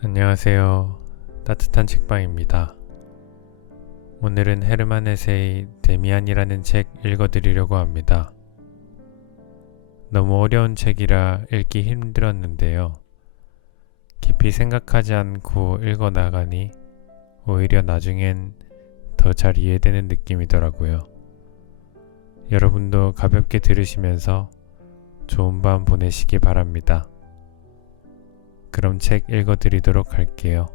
안녕하세요. 따뜻한 책방입니다. 오늘은 헤르만 헤세의 데미안이라는 책 읽어드리려고 합니다. 너무 어려운 책이라 읽기 힘들었는데요. 깊이 생각하지 않고 읽어나가니 오히려 나중엔 더 잘 이해되는 느낌이더라고요. 여러분도 가볍게 들으시면서 좋은 밤 보내시기 바랍니다. 그럼 책 읽어드리도록 할게요.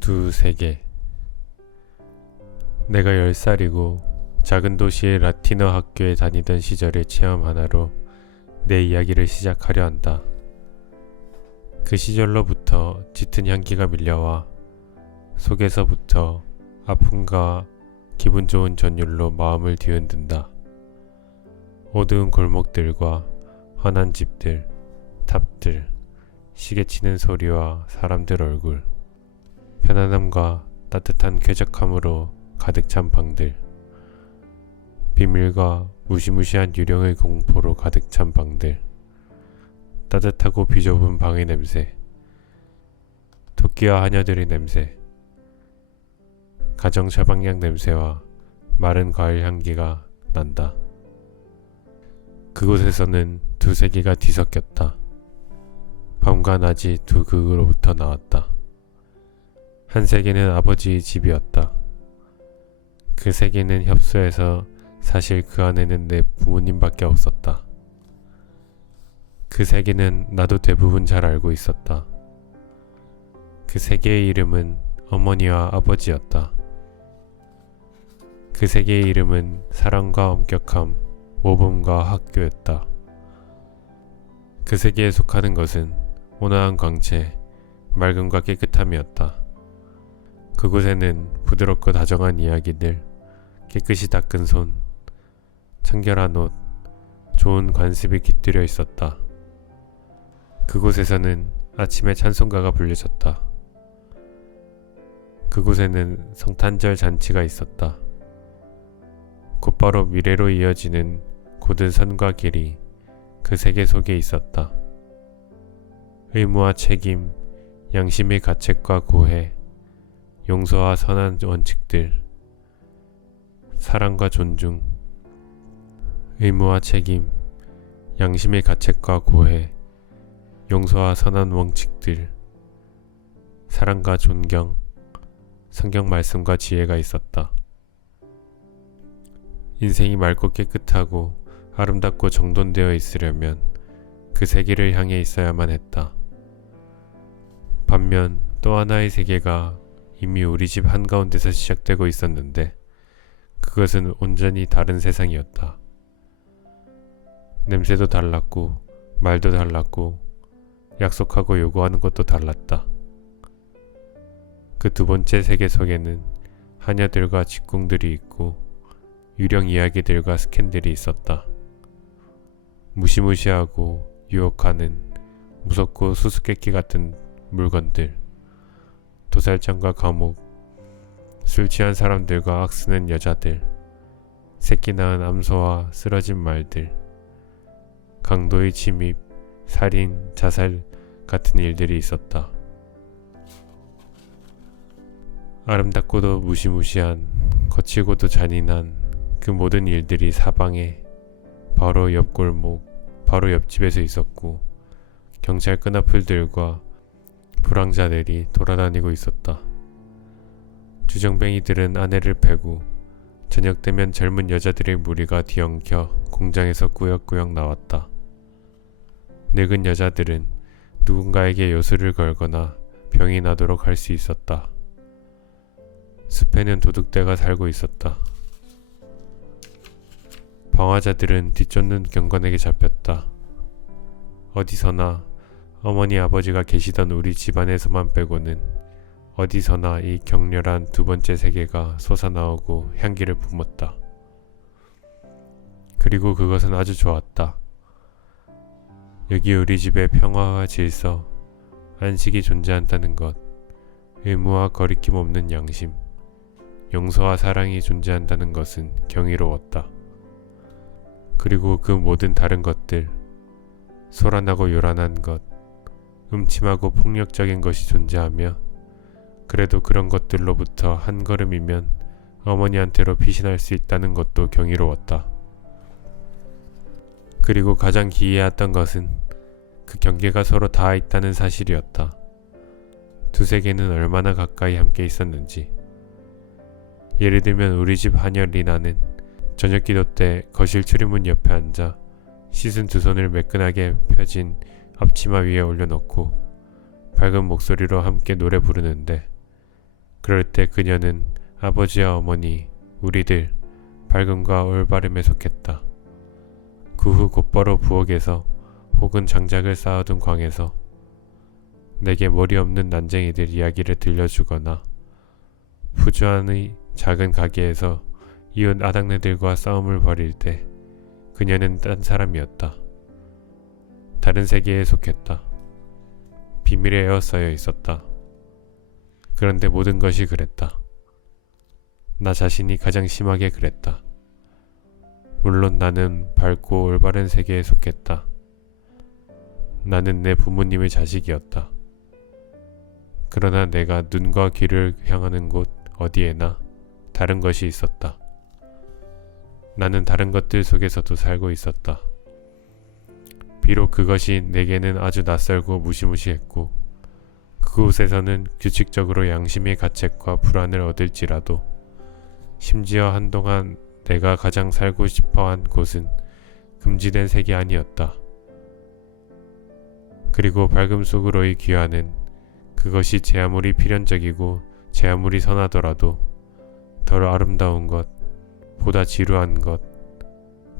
두 세계. 내가 10살이고 작은 도시의 라틴어 학교에 다니던 시절의 체험 하나로 내 이야기를 시작하려 한다. 그 시절로부터 짙은 향기가 밀려와 속에서부터 아픔과 기분 좋은 전율로 마음을 뒤흔든다. 어두운 골목들과 환한 집들, 탑들, 시계치는 소리와 사람들 얼굴, 편안함과 따뜻한 쾌적함으로 가득 찬 방들, 비밀과 무시무시한 유령의 공포로 가득 찬 방들, 따뜻하고 비좁은 방의 냄새, 토끼와 하녀들의 냄새, 가정 처방약 냄새와 마른 과일 향기가 난다. 그곳에서는 두 세계가 뒤섞였다. 밤과 낮이 두 극으로부터 나왔다. 한 세계는 아버지의 집이었다. 그 세계는 협소해서 사실 그 안에는 내 부모님밖에 없었다. 그 세계는 나도 대부분 잘 알고 있었다. 그 세계의 이름은 어머니와 아버지였다. 그 세계의 이름은 사랑과 엄격함, 모범과 학교였다. 그 세계에 속하는 것은 온화한 광채, 맑음과 깨끗함이었다. 그곳에는 부드럽고 다정한 이야기들, 깨끗이 닦은 손, 청결한 옷, 좋은 관습이 깃들여 있었다. 그곳에서는 아침에 찬송가가 불려졌다. 그곳에는 성탄절 잔치가 있었다. 곧바로 미래로 이어지는 곧은 선과 길이 그 세계 속에 있었다. 의무와 책임, 양심의 가책과 고해, 용서와 선한 원칙들, 사랑과 존중, 의무와 책임, 양심의 가책과 고해, 용서와 선한 원칙들, 사랑과 존경, 성경 말씀과 지혜가 있었다. 인생이 맑고 깨끗하고 아름답고 정돈되어 있으려면 그 세계를 향해 있어야만 했다. 반면 또 하나의 세계가 이미 우리 집 한가운데서 시작되고 있었는데 그것은 온전히 다른 세상이었다. 냄새도 달랐고 말도 달랐고 약속하고 요구하는 것도 달랐다. 그 두 번째 세계 속에는 하녀들과 직궁들이 있고 유령 이야기들과 스캔들이 있었다. 무시무시하고 유혹하는 무섭고 수수께끼 같은 물건들, 도살장과 감옥, 술 취한 사람들과 악쓰는 여자들, 새끼 낳은 암소와 쓰러진 말들, 강도의 침입, 살인, 자살 같은 일들이 있었다. 아름답고도 무시무시한, 거칠고도 잔인한 그 모든 일들이 사방에 바로 옆 골목, 바로 옆집에서 있었고 경찰 끈앞풀들과 불황자들이 돌아다니고 있었다. 주정뱅이들은 아내를 패고 저녁 되면 젊은 여자들의 무리가 뒤엉켜 공장에서 꾸역꾸역 나왔다. 늙은 여자들은 누군가에게 요술을 걸거나 병이 나도록 할 수 있었다. 숲에는 도둑대가 살고 있었다. 방화자들은 뒤쫓는 경관에게 잡혔다. 어디서나 어머니 아버지가 계시던 우리 집안에서만 빼고는 어디서나 이 격렬한 두 번째 세계가 솟아나오고 향기를 뿜었다. 그리고 그것은 아주 좋았다. 여기 우리 집에 평화와 질서, 안식이 존재한다는 것, 의무와 거리낌 없는 양심, 용서와 사랑이 존재한다는 것은 경이로웠다. 그리고 그 모든 다른 것들, 소란하고 요란한 것, 음침하고 폭력적인 것이 존재하며 그래도 그런 것들로부터 한 걸음이면 어머니한테로 피신할 수 있다는 것도 경이로웠다. 그리고 가장 기이했던 것은 그 경계가 서로 닿아 있다는 사실이었다. 두 세계는 얼마나 가까이 함께 있었는지. 예를 들면 우리 집 하녀 리나는 저녁 기도 때 거실 출입문 옆에 앉아 씻은 두 손을 매끈하게 펴진 앞치마 위에 올려놓고 밝은 목소리로 함께 노래 부르는데, 그럴 때 그녀는 아버지와 어머니, 우리들, 밝음과 올바름에 속했다. 그 후 곧바로 부엌에서 혹은 장작을 쌓아둔 광에서 내게 머리 없는 난쟁이들 이야기를 들려주거나 푸주안의 작은 가게에서 이웃 아낙네들과 싸움을 벌일 때 그녀는 딴 사람이었다. 다른 세계에 속했다. 비밀에 에워싸여 있었다. 그런데 모든 것이 그랬다. 나 자신이 가장 심하게 그랬다. 물론 나는 밝고 올바른 세계에 속했다. 나는 내 부모님의 자식이었다. 그러나 내가 눈과 귀를 향하는 곳 어디에나 다른 것이 있었다. 나는 다른 것들 속에서도 살고 있었다. 비록 그것이 내게는 아주 낯설고 무시무시했고 그곳에서는 규칙적으로 양심의 가책과 불안을 얻을지라도 심지어 한동안 내가 가장 살고 싶어한 곳은 금지된 세계 아니었다. 그리고 밝음 속으로의 귀환은 그것이 제 아무리 필연적이고 제 아무리 선하더라도 덜 아름다운 것, 보다 지루한 것,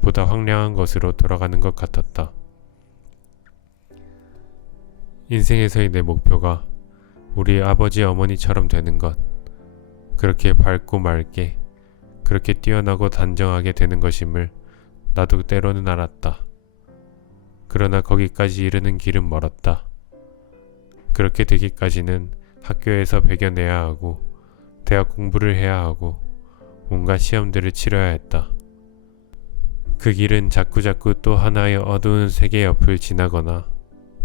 보다 황량한 것으로 돌아가는 것 같았다. 인생에서의 내 목표가 우리 아버지 어머니처럼 되는 것, 그렇게 밝고 맑게, 그렇게 뛰어나고 단정하게 되는 것임을 나도 때로는 알았다. 그러나 거기까지 이르는 길은 멀었다. 그렇게 되기까지는 학교에서 배겨내야 하고 대학 공부를 해야 하고 온갖 시험들을 치러야 했다. 그 길은 자꾸자꾸 또 하나의 어두운 세계 옆을 지나거나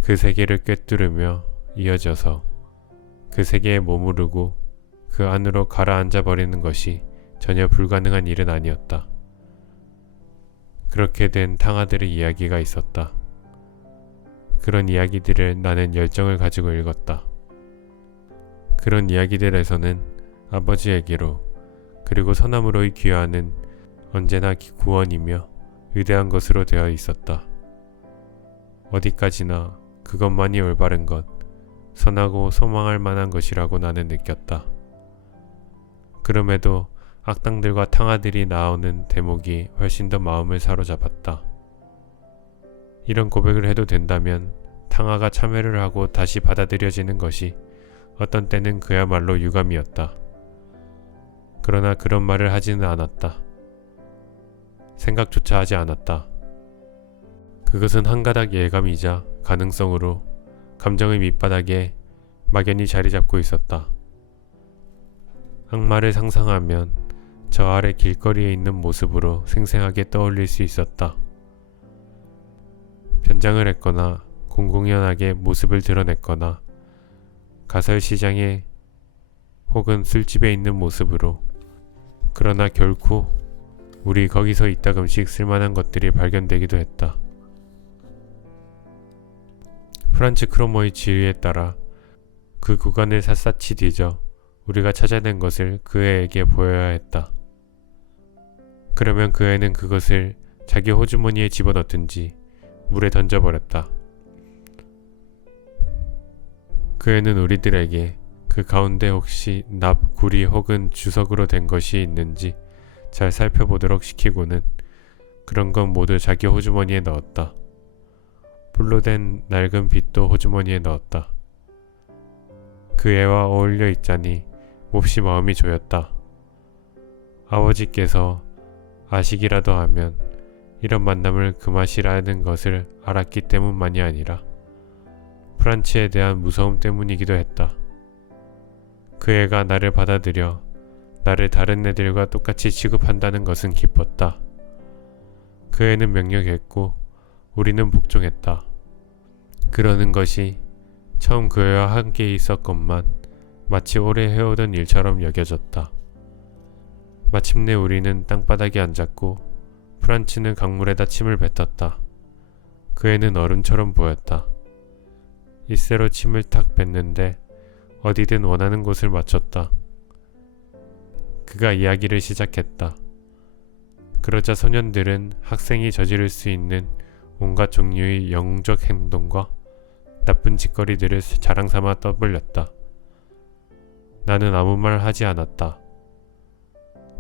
그 세계를 꿰뚫으며 이어져서 그 세계에 머무르고 그 안으로 가라앉아 버리는 것이 전혀 불가능한 일은 아니었다. 그렇게 된 탕아들의 이야기가 있었다. 그런 이야기들을 나는 열정을 가지고 읽었다. 그런 이야기들에서는 아버지에게로 그리고 서남으로의 귀환은 언제나 구원이며 위대한 것으로 되어 있었다. 어디까지나 그것만이 올바른 것, 선하고 소망할 만한 것이라고 나는 느꼈다. 그럼에도 악당들과 탕아들이 나오는 대목이 훨씬 더 마음을 사로잡았다. 이런 고백을 해도 된다면 탕아가 참회를 하고 다시 받아들여지는 것이 어떤 때는 그야말로 유감이었다. 그러나 그런 말을 하지는 않았다. 생각조차 하지 않았다. 그것은 한 가닥 예감이자 가능성으로 감정의 밑바닥에 막연히 자리 잡고 있었다. 악마를 상상하면 저 아래 길거리에 있는 모습으로 생생하게 떠올릴 수 있었다. 변장을 했거나 공공연하게 모습을 드러냈거나 가설시장에 혹은 술집에 있는 모습으로, 그러나 결코 우리 거기서 이따금씩 쓸만한 것들이 발견되기도 했다. 프란츠 크로머의 지휘에 따라 그 구간을 샅샅이 뒤져 우리가 찾아낸 것을 그 애에게 보여야 했다. 그러면 그 애는 그것을 자기 호주머니에 집어넣든지 물에 던져버렸다. 그 애는 우리들에게 그 가운데 혹시 납, 구리 혹은 주석으로 된 것이 있는지 잘 살펴보도록 시키고는 그런 건 모두 자기 호주머니에 넣었다. 불로 된 낡은 빗도 호주머니에 넣었다. 그 애와 어울려 있자니 몹시 마음이 조였다. 아버지께서 아시기라도 하면 이런 만남을 금하시라는 것을 알았기 때문만이 아니라 프란츠에 대한 무서움 때문이기도 했다. 그 애가 나를 받아들여 나를 다른 애들과 똑같이 취급한다는 것은 기뻤다. 그 애는 명령했고 우리는 복종했다. 그러는 것이 처음 그 애와 함께 있었건만 마치 오래 해오던 일처럼 여겨졌다. 마침내 우리는 땅바닥에 앉았고 프란치는 강물에다 침을 뱉었다. 그 애는 얼음처럼 보였다. 이새로 침을 탁 뱉는데 어디든 원하는 곳을 맞췄다. 그가 이야기를 시작했다. 그러자 소년들은 학생이 저지를 수 있는 온갖 종류의 영웅적 행동과 나쁜 짓거리들을 자랑삼아 떠벌렸다. 나는 아무 말 하지 않았다.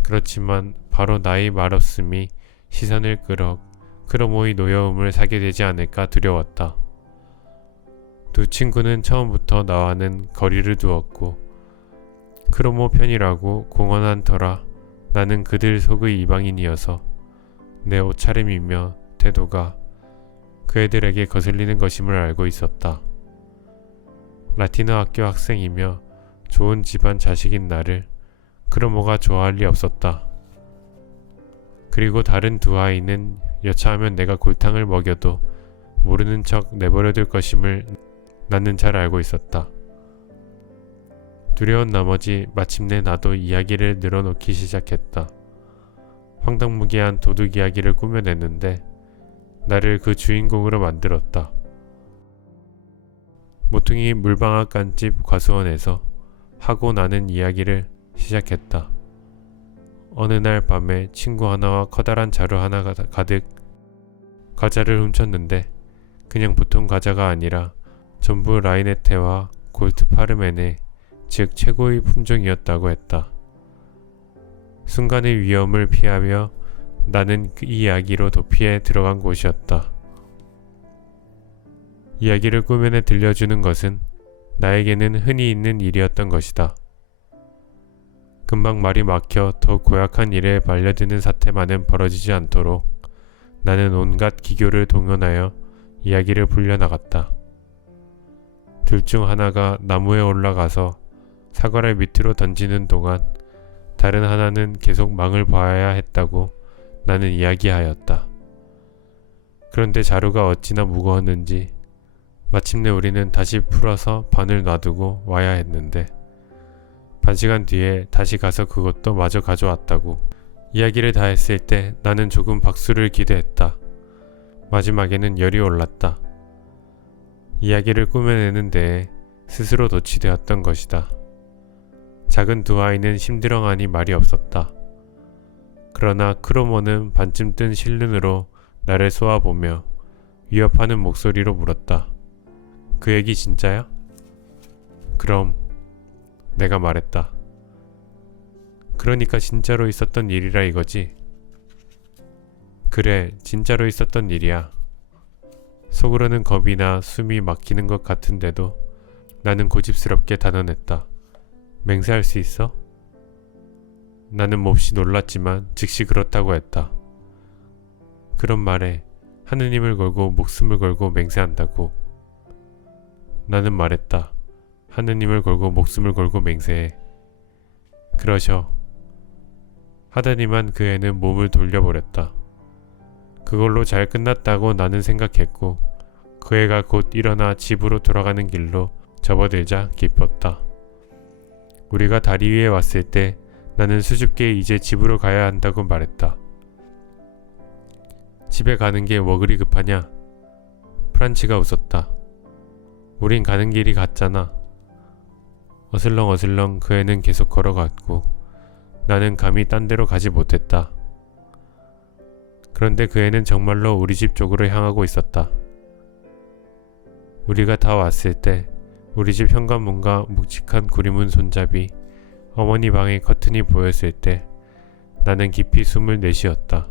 그렇지만 바로 나의 말없음이 시선을 끌어 크로모의 노여움을 사게 되지 않을까 두려웠다. 두 친구는 처음부터 나와는 거리를 두었고 크로모 편이라고 공언한 터라 나는 그들 속의 이방인이어서 내 옷차림이며 태도가 그 애들에게 거슬리는 것임을 알고 있었다. 라틴어 학교 학생이며 좋은 집안 자식인 나를 크로모가 좋아할 리 없었다. 그리고 다른 두 아이는 여차하면 내가 골탕을 먹여도 모르는 척 내버려둘 것임을 나는 잘 알고 있었다. 두려운 나머지 마침내 나도 이야기를 늘어놓기 시작했다. 황당무계한 도둑 이야기를 꾸며냈는데 나를 그 주인공으로 만들었다. 모퉁이 물방앗 깐집 과수원에서 하고 나는 이야기를 시작했다. 어느 날 밤에 친구 하나와 커다란 자루 하나가 가득 과자를 훔쳤는데 그냥 보통 과자가 아니라 전부 라이네테와 골트 파르메네, 즉 최고의 품종이었다고 했다. 순간의 위험을 피하며 나는 그 이야기로 도피해 들어간 곳이었다. 이야기를 꾸며내 들려주는 것은 나에게는 흔히 있는 일이었던 것이다. 금방 말이 막혀 더 고약한 일에 말려드는 사태만은 벌어지지 않도록 나는 온갖 기교를 동원하여 이야기를 불려나갔다. 둘 중 하나가 나무에 올라가서 사과를 밑으로 던지는 동안 다른 하나는 계속 망을 봐야 했다고 나는 이야기하였다. 그런데 자루가 어찌나 무거웠는지 마침내 우리는 다시 풀어서 반을 놔두고 와야 했는데 반시간 뒤에 다시 가서 그것도 마저 가져왔다고 이야기를 다 했을 때 나는 조금 박수를 기대했다. 마지막에는 열이 올랐다. 이야기를 꾸며내는 데에 스스로 도취되었던 것이다. 작은 두 아이는 심드렁하니 말이 없었다. 그러나 크로모는 반쯤 뜬 실눈으로 나를 쏘아보며 위협하는 목소리로 물었다. 그 얘기 진짜야? 그럼 내가 말했다. 그러니까 진짜로 있었던 일이라 이거지? 그래, 진짜로 있었던 일이야. 속으로는 겁이나 숨이 막히는 것 같은데도 나는 고집스럽게 단언했다. 맹세할 수 있어? 나는 몹시 놀랐지만 즉시 그렇다고 했다. 그런 말에 하느님을 걸고 목숨을 걸고 맹세한다고. 나는 말했다. 하느님을 걸고 목숨을 걸고 맹세해. 그러셔. 하더니만 그 애는 몸을 돌려버렸다. 그걸로 잘 끝났다고 나는 생각했고 그 애가 곧 일어나 집으로 돌아가는 길로 접어들자 기뻤다. 우리가 다리 위에 왔을 때 나는 수줍게 이제 집으로 가야 한다고 말했다. 집에 가는 게 뭐 그리 급하냐? 프란치가 웃었다. 우린 가는 길이 같잖아. 어슬렁어슬렁 그 애는 계속 걸어갔고 나는 감히 딴 데로 가지 못했다. 그런데 그 애는 정말로 우리 집 쪽으로 향하고 있었다. 우리가 다 왔을 때 우리 집 현관문과 묵직한 구리문 손잡이, 어머니 방의 커튼이 보였을 때 나는 깊이 숨을 내쉬었다.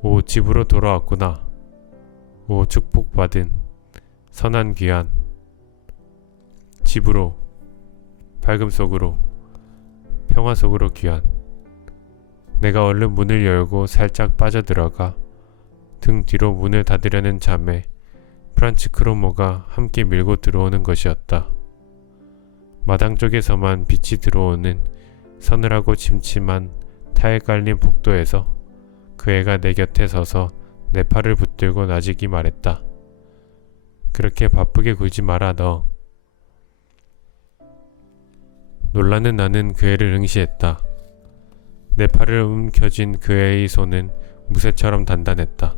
오, 집으로 돌아왔구나. 오, 축복받은 선한 귀한 집으로, 밝음 속으로, 평화 속으로 귀한. 내가 얼른 문을 열고 살짝 빠져들어가 등 뒤로 문을 닫으려는 잠에 프란치 크로모가 함께 밀고 들어오는 것이었다. 마당 쪽에서만 빛이 들어오는 서늘하고 침침한 타일 깔린 복도에서 그 애가 내 곁에 서서 내 팔을 붙들고 나직이 말했다. 그렇게 바쁘게 굴지 마라 너. 놀라는 나는 그 애를 응시했다. 내 팔을 움켜쥔 그 애의 손은 무쇠처럼 단단했다.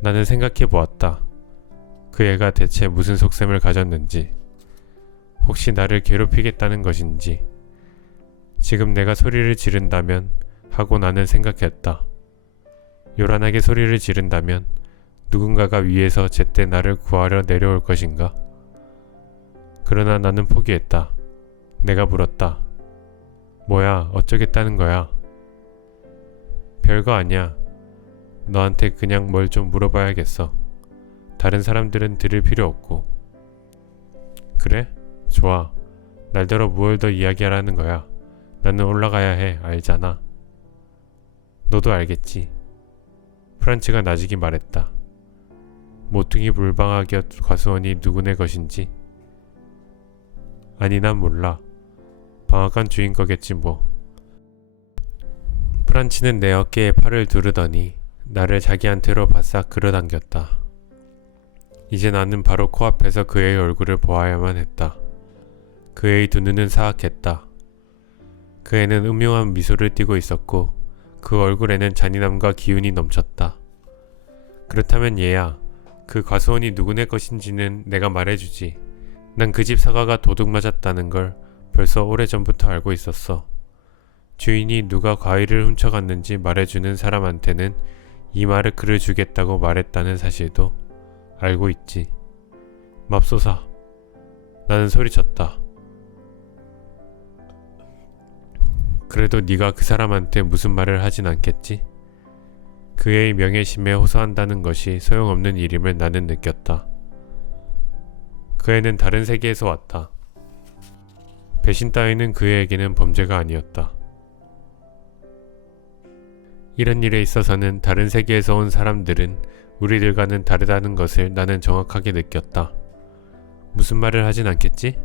나는 생각해 보았다. 그 애가 대체 무슨 속셈을 가졌는지, 혹시 나를 괴롭히겠다는 것인지, 지금 내가 소리를 지른다면 하고 나는 생각했다. 요란하게 소리를 지른다면 누군가가 위에서 제때 나를 구하려 내려올 것인가? 그러나 나는 포기했다. 내가 물었다. 뭐야, 어쩌겠다는 거야? 별거 아니야. 너한테 그냥 뭘 좀 물어봐야겠어. 다른 사람들은 들을 필요 없고. 그래? 좋아. 날더러 무얼 더 이야기하라는 거야. 나는 올라가야 해. 알잖아. 너도 알겠지. 프란츠가 나직이 말했다. 모퉁이 물방아 곁 과수원이 누구네 것인지? 아니 난 몰라. 방앗간 주인 거겠지 뭐. 프란츠는 내 어깨에 팔을 두르더니 나를 자기한테로 바싹 끌어당겼다. 이제 나는 바로 코앞에서 그의 얼굴을 보아야만 했다. 그의 두 눈은 사악했다. 그 애는 음흉한 미소를 띠고 있었고 그 얼굴에는 잔인함과 기운이 넘쳤다. 그렇다면 얘야, 그 과수원이 누구네 것인지는 내가 말해주지. 난 그 집 사과가 도둑 맞았다는 걸 벌써 오래전부터 알고 있었어. 주인이 누가 과일을 훔쳐갔는지 말해주는 사람한테는 이 마르크를 주겠다고 말했다는 사실도 알고 있지. 맙소사. 나는 소리쳤다. 그래도 네가 그 사람한테 무슨 말을 하진 않겠지? 그의 명예심에 호소한다는 것이 소용없는 일임을 나는 느꼈다. 그 애는 다른 세계에서 왔다. 배신 따위는 그에게는 범죄가 아니었다. 이런 일에 있어서는 다른 세계에서 온 사람들은 우리들과는 다르다는 것을 나는 정확하게 느꼈다. 무슨 말을 하진 않겠지?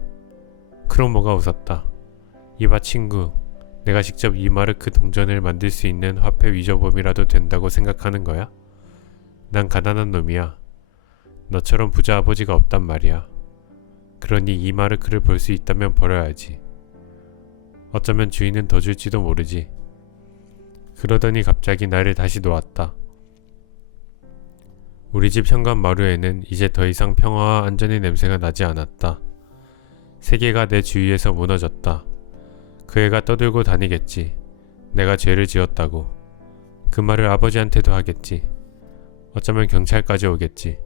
크로모가 웃었다. 이봐 친구, 내가 직접 이 마르크 동전을 만들 수 있는 화폐 위조범이라도 된다고 생각하는 거야? 난 가난한 놈이야. 너처럼 부자 아버지가 없단 말이야. 그러니 이 마르크를 볼 수 있다면 버려야지. 어쩌면 주인은 더 줄지도 모르지. 그러더니 갑자기 나를 다시 놓았다. 우리 집 현관 마루에는 이제 더 이상 평화와 안전의 냄새가 나지 않았다. 세계가 내 주위에서 무너졌다. 그 애가 떠들고 다니겠지. 내가 죄를 지었다고. 그 말을 아버지한테도 하겠지. 어쩌면 경찰까지 오겠지.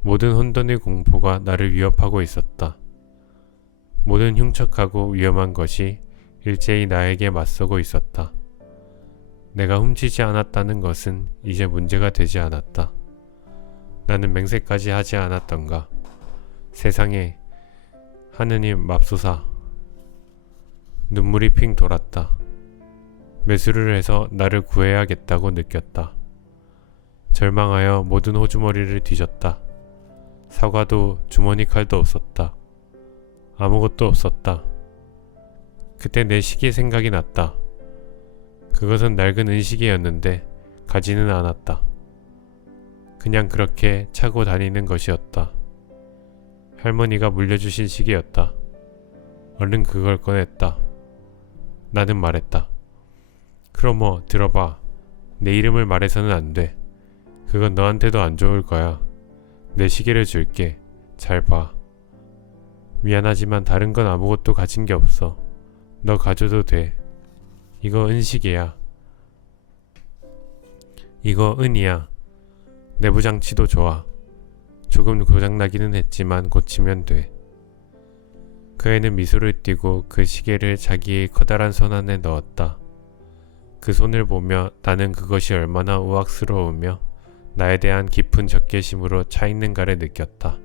모든 혼돈의 공포가 나를 위협하고 있었다. 모든 흉측하고 위험한 것이 일제히 나에게 맞서고 있었다. 내가 훔치지 않았다는 것은 이제 문제가 되지 않았다. 나는 맹세까지 하지 않았던가. 세상에, 하느님 맙소사. 눈물이 핑 돌았다. 매수를 해서 나를 구해야겠다고 느꼈다. 절망하여 모든 호주머니를 뒤졌다. 사과도 주머니 칼도 없었다. 아무것도 없었다. 그때 내 시계 생각이 났다. 그것은 낡은 은시계였는데 가지는 않았다. 그냥 그렇게 차고 다니는 것이었다. 할머니가 물려주신 시계였다. 얼른 그걸 꺼냈다. 나는 말했다. 크로모, 들어봐. 내 이름을 말해서는 안 돼. 그건 너한테도 안 좋을 거야. 내 시계를 줄게. 잘 봐. 미안하지만 다른 건 아무것도 가진 게 없어. 너 가져도 돼. 이거 은시계야. 이거 은이야. 내부 장치도 좋아. 조금 고장나기는 했지만 고치면 돼. 그 애는 미소를 띠고 그 시계를 자기의 커다란 손 안에 넣었다. 그 손을 보며 나는 그것이 얼마나 우악스러우며 나에 대한 깊은 적개심으로 차있는가를 느꼈다.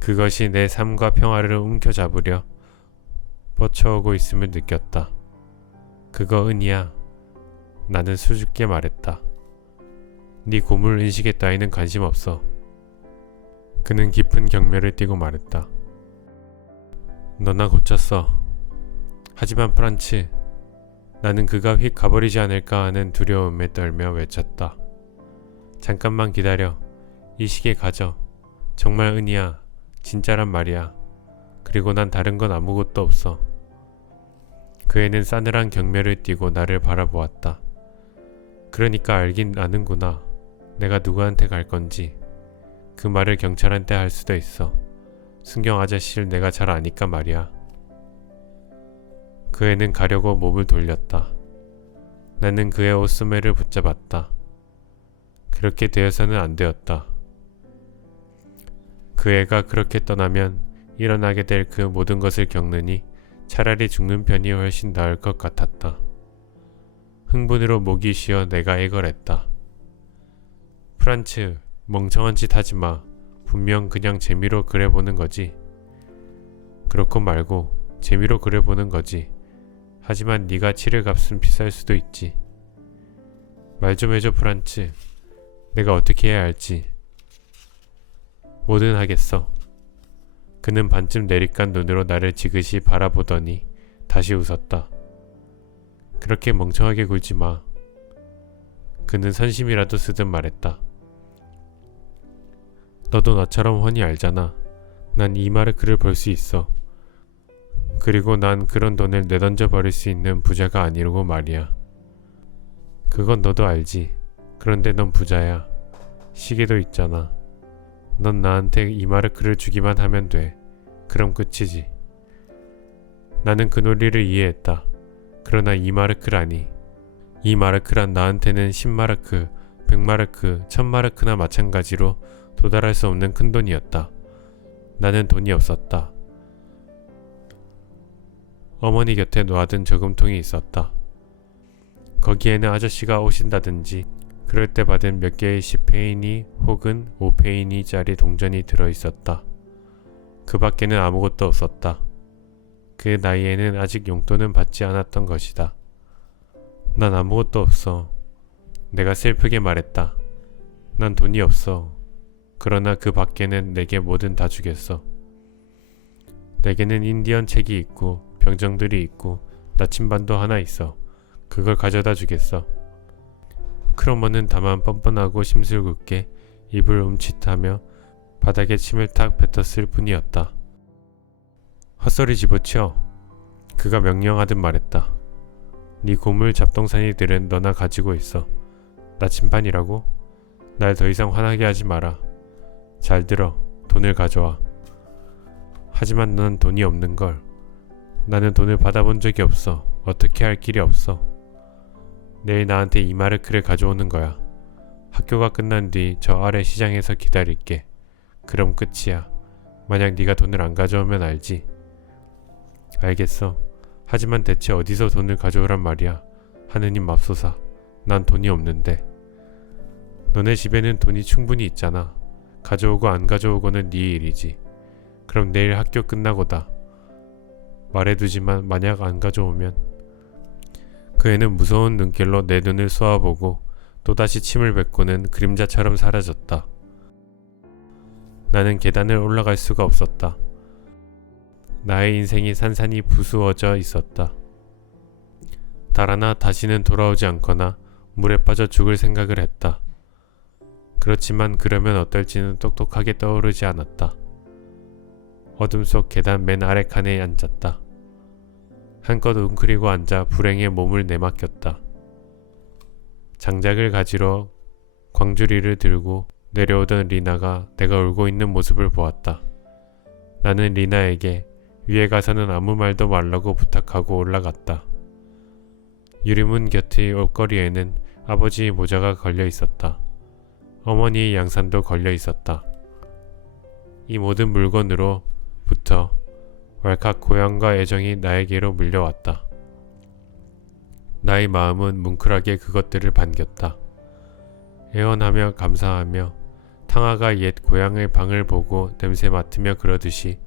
그것이 내 삶과 평화를 움켜잡으려 뻗쳐오고 있음을 느꼈다. 그거 은이야. 나는 수줍게 말했다. 네 고물 은시계 따위는 관심 없어. 그는 깊은 경멸을 띠고 말했다. 너나 고쳤어. 하지만 프란츠, 나는 그가 휙 가버리지 않을까 하는 두려움에 떨며 외쳤다. 잠깐만 기다려. 이 시계 가져. 정말 은희야. 진짜란 말이야. 그리고 난 다른 건 아무것도 없어. 그 애는 싸늘한 경멸을 띠고 나를 바라보았다. 그러니까 알긴 아는구나. 내가 누구한테 갈 건지. 그 말을 경찰한테 할 수도 있어. 순경 아저씨를 내가 잘 아니까 말이야. 그 애는 가려고 몸을 돌렸다. 나는 그의 옷소매를 붙잡았다. 그렇게 되어서는 안 되었다. 그 애가 그렇게 떠나면 일어나게 될 그 모든 것을 겪느니 차라리 죽는 편이 훨씬 나을 것 같았다. 흥분으로 목이 쉬어 내가 애걸했다. 프란츠, 멍청한 짓 하지 마. 분명 그냥 재미로 그려보는 거지. 그렇고 말고 재미로 그려보는 거지. 하지만 네가 치를 값은 비쌀 수도 있지. 말 좀 해줘 프란츠. 내가 어떻게 해야 할지. 뭐든 하겠어. 그는 반쯤 내리깐 눈으로 나를 지그시 바라보더니 다시 웃었다. 그렇게 멍청하게 굴지 마. 그는 선심이라도 쓰듯 말했다. 너도 나처럼 훤히 알잖아. 난 이마르크를 볼 수 있어. 그리고 난 그런 돈을 내던져 버릴 수 있는 부자가 아니라고 말이야. 그건 너도 알지. 그런데 넌 부자야. 시계도 있잖아. 넌 나한테 이마르크를 주기만 하면 돼. 그럼 끝이지. 나는 그 논리를 이해했다. 그러나 이마르크라니. 이마르크란 나한테는 10마르크, 100마르크, 1000마르크나 마찬가지로 도달할 수 없는 큰 돈이었다. 나는 돈이 없었다. 어머니 곁에 놓아둔 저금통이 있었다. 거기에는 아저씨가 오신다든지 그럴 때 받은 몇 개의 10페이니 혹은 5페이니짜리 동전이 들어있었다. 그 밖에는 아무것도 없었다. 그 나이에는 아직 용돈은 받지 않았던 것이다. 난 아무것도 없어. 내가 슬프게 말했다. 난 돈이 없어. 그러나 그 밖에는 내게 뭐든 다 주겠어. 내게는 인디언 책이 있고 병정들이 있고 나침반도 하나 있어. 그걸 가져다 주겠어. 크로머는 다만 뻔뻔하고 심술궂게 입을 움칫하며 바닥에 침을 탁 뱉었을 뿐이었다. 헛소리 집어치워. 그가 명령하듯 말했다. 네 고물 잡동사니들은 너나 가지고 있어. 나침반이라고? 날 더 이상 화나게 하지 마라. 잘 들어. 돈을 가져와. 하지만 넌 돈이 없는걸. 나는 돈을 받아본 적이 없어. 어떻게 할 길이 없어. 내일 나한테 이마르크를 가져오는 거야. 학교가 끝난 뒤 저 아래 시장에서 기다릴게. 그럼 끝이야. 만약 네가 돈을 안 가져오면 알지. 알겠어. 하지만 대체 어디서 돈을 가져오란 말이야. 하느님 맙소사. 난 돈이 없는데. 너네 집에는 돈이 충분히 있잖아. 가져오고 안 가져오고는 네 일이지. 그럼 내일 학교 끝나고다. 말해두지만 만약 안 가져오면. 그 애는 무서운 눈길로 내 눈을 쏘아보고 또다시 침을 뱉고는 그림자처럼 사라졌다. 나는 계단을 올라갈 수가 없었다. 나의 인생이 산산이 부수어져 있었다. 달아나 다시는 돌아오지 않거나 물에 빠져 죽을 생각을 했다. 그렇지만 그러면 어떨지는 똑똑하게 떠오르지 않았다. 어둠 속 계단 맨 아래 칸에 앉았다. 한껏 웅크리고 앉아 불행에 몸을 내맡겼다. 장작을 가지러 광주리를 들고 내려오던 리나가 내가 울고 있는 모습을 보았다. 나는 리나에게 위에 가서는 아무 말도 말라고 부탁하고 올라갔다. 유리문 곁의 옷걸이에는 아버지의 모자가 걸려 있었다. 어머니의 양산도 걸려 있었다. 이 모든 물건으로부터 왈칵 고향과 애정이 나에게로 밀려왔다. 나의 마음은 뭉클하게 그것들을 반겼다. 애원하며 감사하며 탕아가 옛 고향의 방을 보고 냄새 맡으며 그러듯이.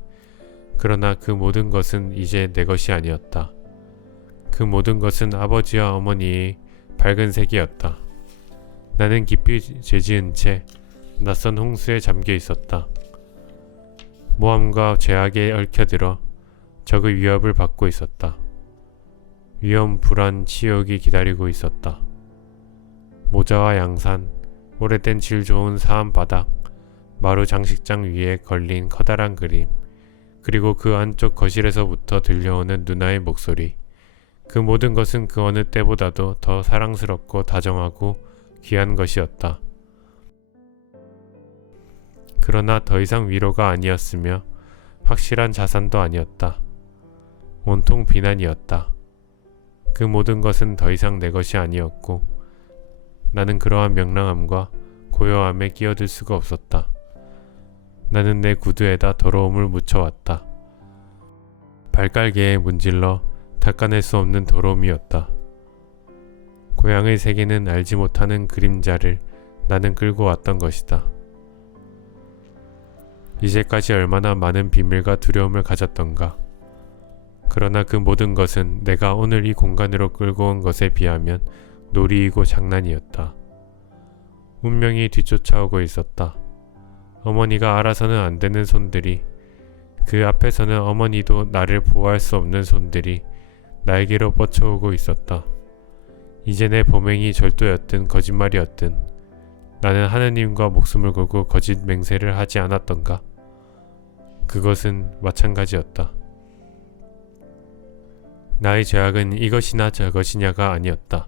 그러나 그 모든 것은 이제 내 것이 아니었다. 그 모든 것은 아버지와 어머니의 밝은 색이었다. 나는 깊이 죄지은 채 낯선 홍수에 잠겨 있었다. 모함과 죄악에 얽혀들어 적의 위협을 받고 있었다. 위험, 불안, 치욕이 기다리고 있었다. 모자와 양산, 오래된 질 좋은 사암 바닥, 마루 장식장 위에 걸린 커다란 그림, 그리고 그 안쪽 거실에서부터 들려오는 누나의 목소리. 그 모든 것은 그 어느 때보다도 더 사랑스럽고 다정하고 귀한 것이었다. 그러나 더 이상 위로가 아니었으며 확실한 자산도 아니었다. 온통 비난이었다. 그 모든 것은 더 이상 내 것이 아니었고 나는 그러한 명랑함과 고요함에 끼어들 수가 없었다. 나는 내 구두에다 더러움을 묻혀왔다. 발갈개에 문질러 닦아낼 수 없는 더러움이었다. 고향의 세계는 알지 못하는 그림자를 나는 끌고 왔던 것이다. 이제까지 얼마나 많은 비밀과 두려움을 가졌던가. 그러나 그 모든 것은 내가 오늘 이 공간으로 끌고 온 것에 비하면 놀이이고 장난이었다. 운명이 뒤쫓아오고 있었다. 어머니가 알아서는 안 되는 손들이, 그 앞에서는 어머니도 나를 보호할 수 없는 손들이 나에게로 뻗쳐오고 있었다. 이제 내 범행이 절도였든 거짓말이었든 나는 하느님과 목숨을 걸고 거짓 맹세를 하지 않았던가? 그것은 마찬가지였다. 나의 죄악은 이것이나 저것이냐가 아니었다.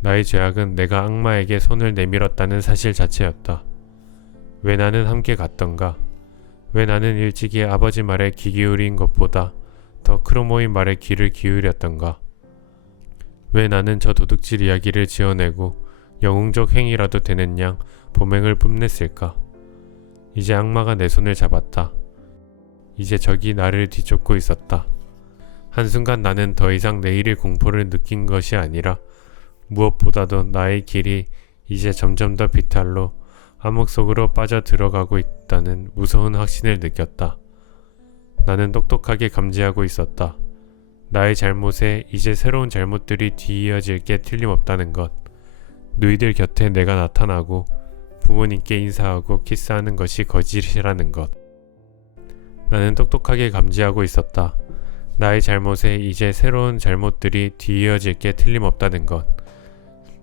나의 죄악은 내가 악마에게 손을 내밀었다는 사실 자체였다. 왜 나는 함께 갔던가? 왜 나는 일찍이 아버지 말에 귀 기울인 것보다 더 크로모인 말에 귀를 기울였던가? 왜 나는 저 도둑질 이야기를 지어내고 영웅적 행위라도 되는 양 범행을 뽐냈을까? 이제 악마가 내 손을 잡았다. 이제 적이 나를 뒤쫓고 있었다. 한순간 나는 더 이상 내일의 공포를 느낀 것이 아니라 무엇보다도 나의 길이 이제 점점 더 비탈로 암흑 속으로 빠져 들어가고 있다는 무서운 확신을 느꼈다. 나는 똑똑하게 감지하고 있었다. 나의 잘못에 이제 새로운 잘못들이 뒤이어질 게 틀림없다는 것. 누이들 곁에 내가 나타나고 부모님께 인사하고 키스하는 것이 거짓이라는 것. 나는 똑똑하게 감지하고 있었다. 나의 잘못에 이제 새로운 잘못들이 뒤이어질 게 틀림없다는 것.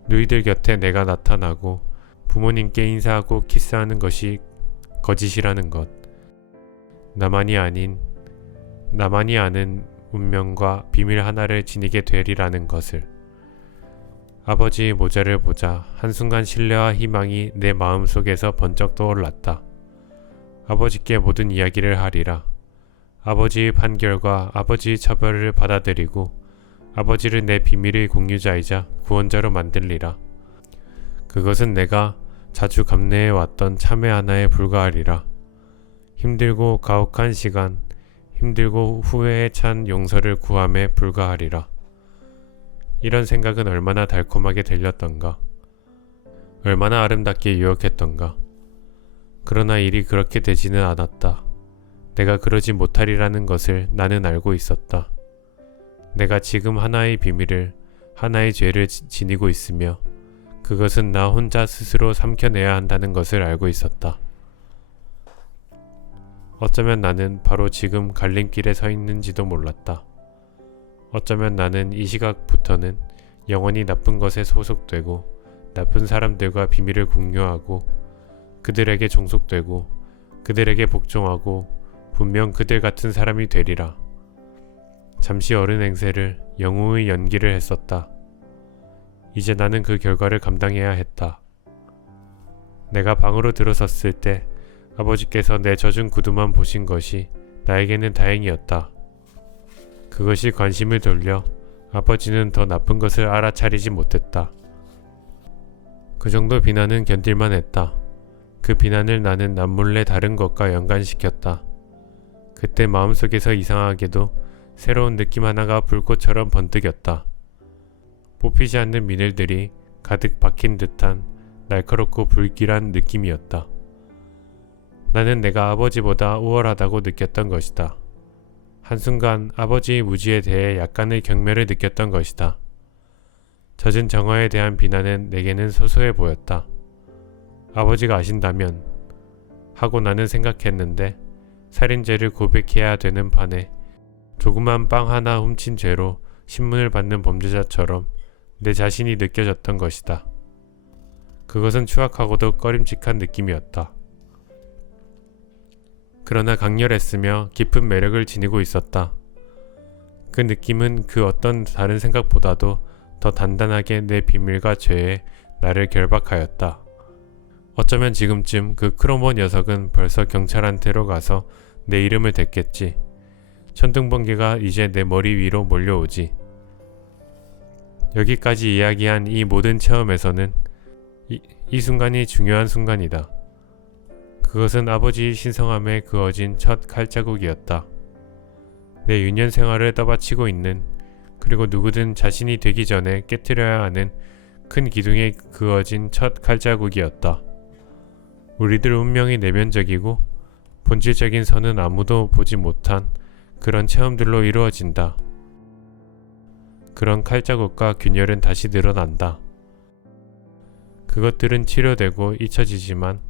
누이들 곁에 내가 나타나고 부모님께 인사하고 키스하는 것이 거짓이라는 것. 나만이 아는 운명과 비밀 하나를 지니게 되리라는 것을. 아버지의 모자를 보자 한순간 신뢰와 희망이 내 마음속에서 번쩍 떠올랐다. 아버지께 모든 이야기를 하리라. 아버지의 판결과 아버지의 처벌을 받아들이고 아버지를 내 비밀의 공유자이자 구원자로 만들리라. 그것은 내가 자주 감내해왔던 참회 하나에 불과하리라. 힘들고 가혹한 시간, 힘들고 후회에 찬 용서를 구함에 불과하리라. 이런 생각은 얼마나 달콤하게 들렸던가. 얼마나 아름답게 유혹했던가. 그러나 일이 그렇게 되지는 않았다. 내가 그러지 못하리라는 것을 나는 알고 있었다. 내가 지금 하나의 비밀을, 하나의 죄를 지니고 있으며 그것은 나 혼자 스스로 삼켜내야 한다는 것을 알고 있었다. 어쩌면 나는 바로 지금 갈림길에 서 있는지도 몰랐다. 어쩌면 나는 이 시각부터는 영원히 나쁜 것에 소속되고 나쁜 사람들과 비밀을 공유하고 그들에게 종속되고 그들에게 복종하고 분명 그들 같은 사람이 되리라. 잠시 어른 행세를 영웅의 연기를 했었다. 이제 나는 그 결과를 감당해야 했다. 내가 방으로 들어섰을 때 아버지께서 내 젖은 구두만 보신 것이 나에게는 다행이었다. 그것이 관심을 돌려 아버지는 더 나쁜 것을 알아차리지 못했다. 그 정도 비난은 견딜만 했다. 그 비난을 나는 남몰래 다른 것과 연관시켰다. 그때 마음속에서 이상하게도 새로운 느낌 하나가 불꽃처럼 번뜩였다. 뽑히지 않는 미늘들이 가득 박힌 듯한 날카롭고 불길한 느낌이었다. 나는 내가 아버지보다 우월하다고 느꼈던 것이다. 한순간 아버지의 무지에 대해 약간의 경멸을 느꼈던 것이다. 젖은 정화에 대한 비난은 내게는 소소해 보였다. 아버지가 아신다면 하고 나는 생각했는데 살인죄를 고백해야 되는 판에 조그만 빵 하나 훔친 죄로 신문을 받는 범죄자처럼 내 자신이 느껴졌던 것이다. 그것은 추악하고도 꺼림칙한 느낌이었다. 그러나 강렬했으며 깊은 매력을 지니고 있었다. 그 느낌은 그 어떤 다른 생각보다도 더 단단하게 내 비밀과 죄에 나를 결박하였다. 어쩌면 지금쯤 그 크로모 녀석은 벌써 경찰한테로 가서 내 이름을 댔겠지. 천둥번개가 이제 내 머리 위로 몰려오지. 여기까지 이야기한 이 모든 체험에서는 이 순간이 중요한 순간이다. 그것은 아버지의 신성함에 그어진 첫 칼자국이었다. 내 유년 생활을 떠받치고 있는, 그리고 누구든 자신이 되기 전에 깨트려야 하는 큰 기둥에 그어진 첫 칼자국이었다. 우리들 운명이 내면적이고 본질적인 선은 아무도 보지 못한 그런 체험들로 이루어진다. 그런 칼자국과 균열은 다시 늘어난다. 그것들은 치료되고 잊혀지지만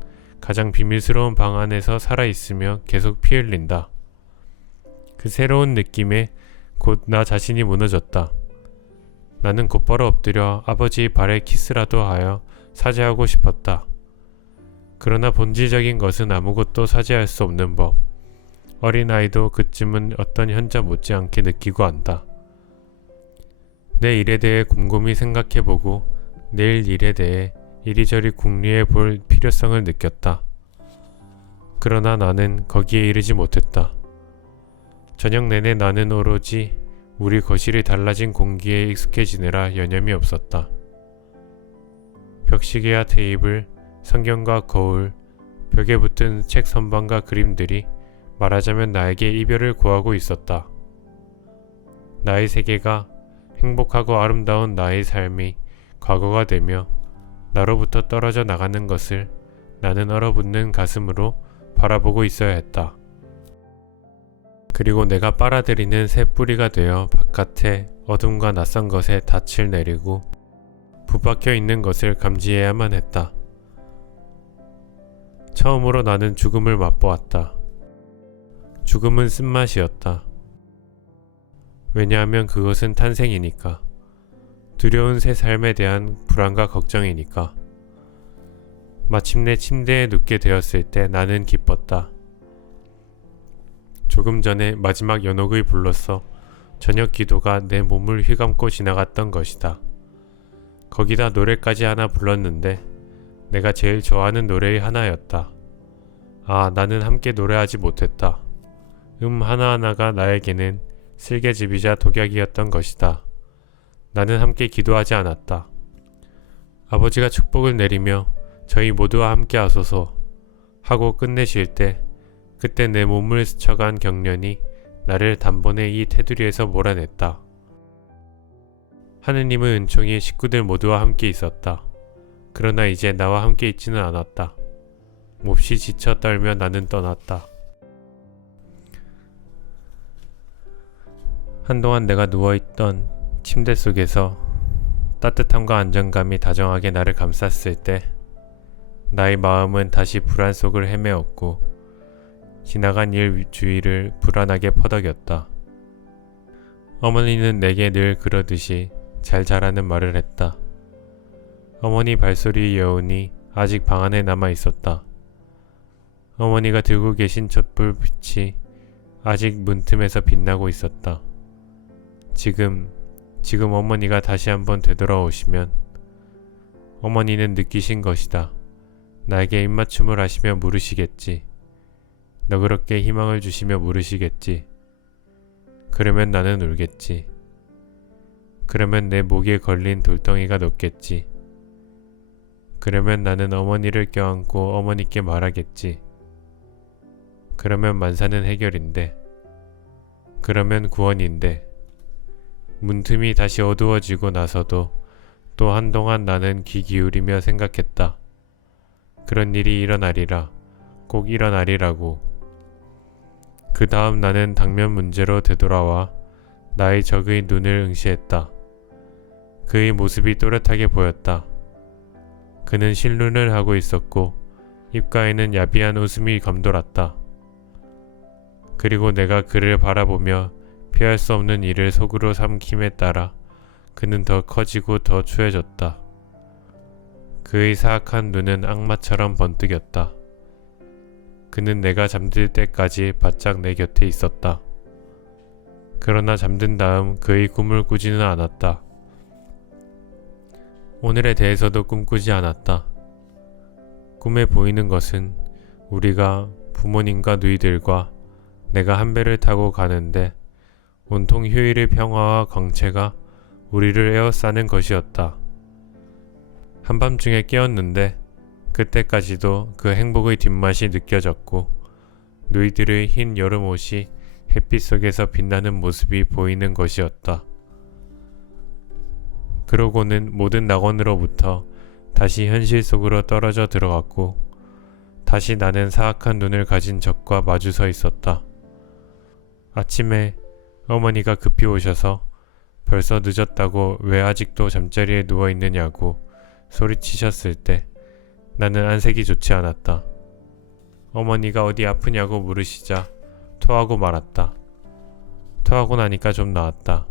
가장 비밀스러운 방 안에서 살아있으며 계속 피 흘린다. 그 새로운 느낌에 곧 나 자신이 무너졌다. 나는 곧바로 엎드려 아버지의 발에 키스라도 하여 사죄하고 싶었다. 그러나 본질적인 것은 아무것도 사죄할 수 없는 법. 어린아이도 그쯤은 어떤 현자 못지않게 느끼고 안다. 내 일에 대해 곰곰이 생각해보고 내일 일에 대해 이리저리 궁리해 볼 필요성을 느꼈다. 그러나 나는 거기에 이르지 못했다. 저녁 내내 나는 오로지 우리 거실이 달라진 공기에 익숙해지느라 여념이 없었다. 벽시계와 테이블, 성경과 거울, 벽에 붙은 책 선반과 그림들이 말하자면 나에게 이별을 구하고 있었다. 나의 세계가, 행복하고 아름다운 나의 삶이 과거가 되며 나로부터 떨어져 나가는 것을 나는 얼어붙는 가슴으로 바라보고 있어야 했다. 그리고 내가 빨아들이는 새 뿌리가 되어 바깥에 어둠과 낯선 것에 닻을 내리고 붙박혀 있는 것을 감지해야만 했다. 처음으로 나는 죽음을 맛보았다. 죽음은 쓴맛이었다. 왜냐하면 그것은 탄생이니까. 두려운 새 삶에 대한 불안과 걱정이니까. 마침내 침대에 눕게 되었을 때 나는 기뻤다. 조금 전에 마지막 연옥의 불로써 저녁 기도가 내 몸을 휘감고 지나갔던 것이다. 거기다 노래까지 하나 불렀는데 내가 제일 좋아하는 노래의 하나였다. 아, 나는 함께 노래하지 못했다. 하나하나가 나에게는 슬개즙이자 독약이었던 것이다. 나는 함께 기도하지 않았다. 아버지가 축복을 내리며 저희 모두와 함께 하소서 하고 끝내실 때 그때 내 몸을 스쳐간 경련이 나를 단번에 이 테두리에서 몰아냈다. 하느님의 은총이 식구들 모두와 함께 있었다. 그러나 이제 나와 함께 있지는 않았다. 몹시 지쳐 떨며 나는 떠났다. 한동안 내가 누워있던 침대 속에서 따뜻함과 안정감이 다정하게 나를 감쌌을 때 나의 마음은 다시 불안 속을 헤매었고 지나간 일 주위를 불안하게 퍼덕였다. 어머니는 내게 늘 그러듯이 잘 자라는 말을 했다. 어머니 발소리의 여운이 아직 방 안에 남아 있었다. 어머니가 들고 계신 촛불빛이 아직 문틈에서 빛나고 있었다. 지금 어머니가 다시 한번 되돌아오시면 어머니는 느끼신 것이다. 나에게 입맞춤을 하시며 물으시겠지. 너그럽게 희망을 주시며 물으시겠지. 그러면 나는 울겠지. 그러면 내 목에 걸린 돌덩이가 녹겠지. 그러면 나는 어머니를 껴안고 어머니께 말하겠지. 그러면 만사는 해결인데. 그러면 구원인데. 문틈이 다시 어두워지고 나서도 또 한동안 나는 귀 기울이며 생각했다. 그런 일이 일어나리라. 꼭 일어나리라고. 그 다음 나는 당면 문제로 되돌아와 나의 적의 눈을 응시했다. 그의 모습이 또렷하게 보였다. 그는 실눈을 하고 있었고 입가에는 야비한 웃음이 감돌았다. 그리고 내가 그를 바라보며 피할 수 없는 일을 속으로 삼킴에 따라 그는 더 커지고 더 추해졌다. 그의 사악한 눈은 악마처럼 번뜩였다. 그는 내가 잠들 때까지 바짝 내 곁에 있었다. 그러나 잠든 다음 그의 꿈을 꾸지는 않았다. 오늘에 대해서도 꿈꾸지 않았다. 꿈에 보이는 것은 우리가 부모님과 누이들과 내가 한 배를 타고 가는데 온통 휴일의 평화와 광채가 우리를 에워싸는 것이었다. 한밤중에 깨었는데 그때까지도 그 행복의 뒷맛이 느껴졌고 누이들의 흰 여름옷이 햇빛 속에서 빛나는 모습이 보이는 것이었다. 그러고는 모든 낙원으로부터 다시 현실 속으로 떨어져 들어갔고 다시 나는 사악한 눈을 가진 적과 마주 서 있었다. 아침에 어머니가 급히 오셔서 벌써 늦었다고 왜 아직도 잠자리에 누워있느냐고 소리치셨을 때 나는 안색이 좋지 않았다. 어머니가 어디 아프냐고 물으시자 토하고 말았다. 토하고 나니까 좀 나았다.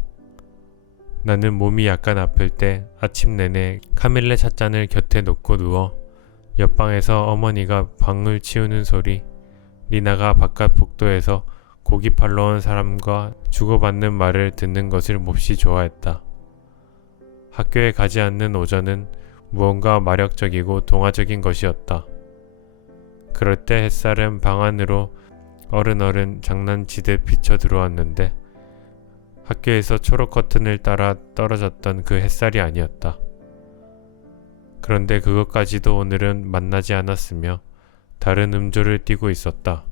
나는 몸이 약간 아플 때 아침 내내 카밀레 찻잔을 곁에 놓고 누워 옆방에서 어머니가 방을 치우는 소리, 리나가 바깥 복도에서 고기 팔러 온 사람과 주고받는 말을 듣는 것을 몹시 좋아했다. 학교에 가지 않는 오전은 무언가 마력적이고 동화적인 것이었다. 그럴 때 햇살은 방 안으로 어른어른 장난치듯 비쳐 들어왔는데 학교에서 초록 커튼을 따라 떨어졌던 그 햇살이 아니었다. 그런데 그것까지도 오늘은 만나지 않았으며 다른 음조를 띠고 있었다.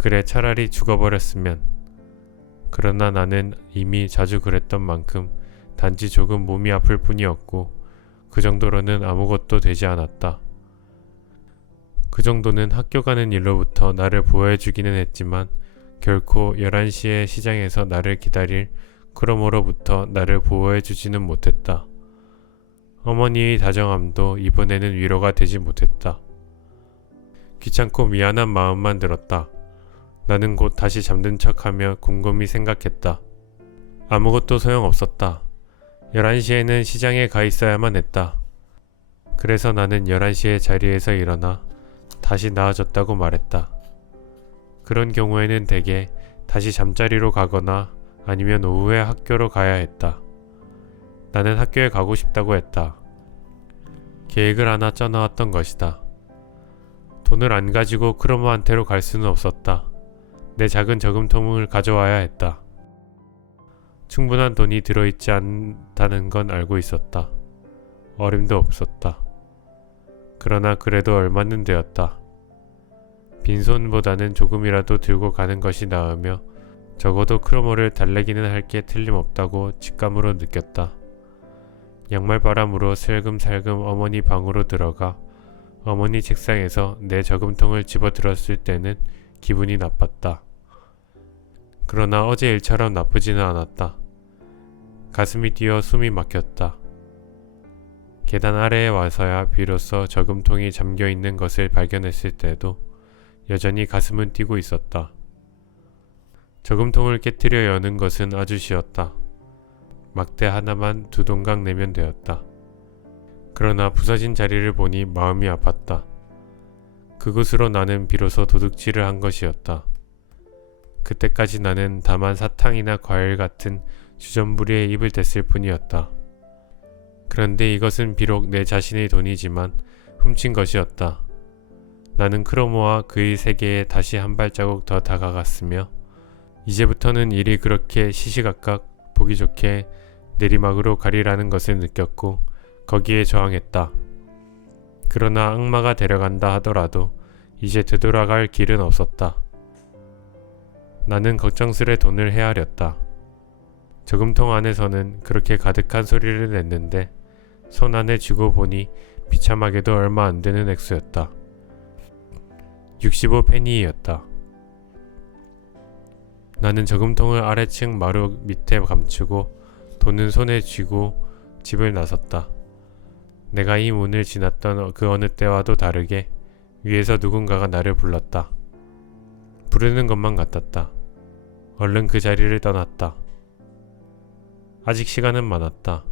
그래 차라리 죽어버렸으면. 그러나 나는 이미 자주 그랬던 만큼 단지 조금 몸이 아플 뿐이었고 그 정도로는 아무것도 되지 않았다. 그 정도는 학교 가는 일로부터 나를 보호해주기는 했지만 결코 11시에 시장에서 나를 기다릴 크로모로부터 나를 보호해주지는 못했다. 어머니의 다정함도 이번에는 위로가 되지 못했다. 귀찮고 미안한 마음만 들었다. 나는 곧 다시 잠든 척하며 곰곰이 생각했다. 아무것도 소용없었다. 11시에는 시장에 가 있어야만 했다. 그래서 나는 11시에 자리에서 일어나 다시 나아졌다고 말했다. 그런 경우에는 대개 다시 잠자리로 가거나 아니면 오후에 학교로 가야 했다. 나는 학교에 가고 싶다고 했다. 계획을 하나 짜놓았던 것이다. 돈을 안 가지고 크로모한테로 갈 수는 없었다. 내 작은 저금통을 가져와야 했다. 충분한 돈이 들어있지 않다는 건 알고 있었다. 어림도 없었다. 그러나 그래도 얼마는 되었다. 빈손보다는 조금이라도 들고 가는 것이 나으며 적어도 크로모를 달래기는 할 게 틀림없다고 직감으로 느꼈다. 양말바람으로 슬금살금 어머니 방으로 들어가 어머니 책상에서 내 저금통을 집어들었을 때는 기분이 나빴다. 그러나 어제 일처럼 나쁘지는 않았다. 가슴이 뛰어 숨이 막혔다. 계단 아래에 와서야 비로소 저금통이 잠겨있는 것을 발견했을 때도 여전히 가슴은 뛰고 있었다. 저금통을 깨트려 여는 것은 아주 쉬웠다. 막대 하나만 두 동강 내면 되었다. 그러나 부서진 자리를 보니 마음이 아팠다. 그곳으로 나는 비로소 도둑질을 한 것이었다. 그때까지 나는 다만 사탕이나 과일 같은 주전부리에 입을 댔을 뿐이었다. 그런데 이것은 비록 내 자신의 돈이지만 훔친 것이었다. 나는 크로모와 그의 세계에 다시 한 발자국 더 다가갔으며 이제부터는 일이 그렇게 시시각각 보기 좋게 내리막으로 가리라는 것을 느꼈고 거기에 저항했다. 그러나 악마가 데려간다 하더라도 이제 되돌아갈 길은 없었다. 나는 걱정스레 돈을 헤아렸다. 저금통 안에서는 그렇게 가득한 소리를 냈는데 손 안에 쥐고 보니 비참하게도 얼마 안 되는 액수였다. 65페니였다. 나는 저금통을 아래층 마루 밑에 감추고 돈은 손에 쥐고 집을 나섰다. 내가 이 문을 지났던 그 어느 때와도 다르게 위에서 누군가가 나를 불렀다. 부르는 것만 같았다. 얼른 그 자리를 떠났다. 아직 시간은 많았다.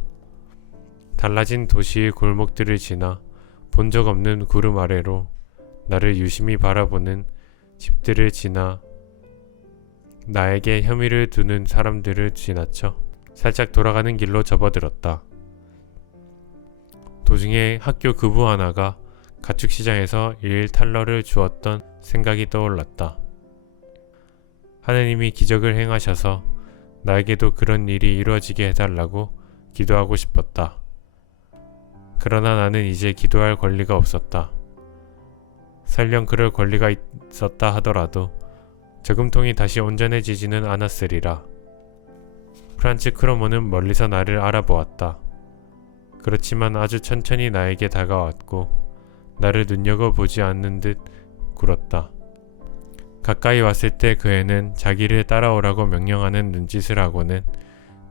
달라진 도시의 골목들을 지나 본 적 없는 구름 아래로 나를 유심히 바라보는 집들을 지나 나에게 혐의를 두는 사람들을 지나쳐 살짝 돌아가는 길로 접어들었다. 도중에 학교 급부 하나가 가축시장에서 일탈러를 주었던 생각이 떠올랐다. 하느님이 기적을 행하셔서 나에게도 그런 일이 이루어지게 해달라고 기도하고 싶었다. 그러나 나는 이제 기도할 권리가 없었다. 설령 그럴 권리가 있었다 하더라도 저금통이 다시 온전해지지는 않았으리라. 프란츠 크로모는 멀리서 나를 알아보았다. 그렇지만 아주 천천히 나에게 다가왔고 나를 눈여겨보지 않는 듯 굴었다. 가까이 왔을 때 그 애는 자기를 따라오라고 명령하는 눈짓을 하고는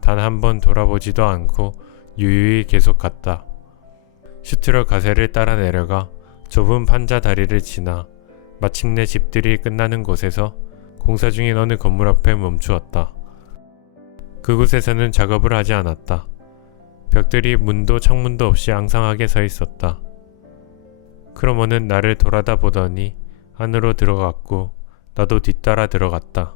단 한 번 돌아보지도 않고 유유히 계속 갔다. 슈트러 가세를 따라 내려가 좁은 판자 다리를 지나 마침내 집들이 끝나는 곳에서 공사 중인 어느 건물 앞에 멈추었다. 그곳에서는 작업을 하지 않았다. 벽들이 문도 창문도 없이 앙상하게 서 있었다. 크로모는 나를 돌아다 보더니 안으로 들어갔고 나도 뒤따라 들어갔다.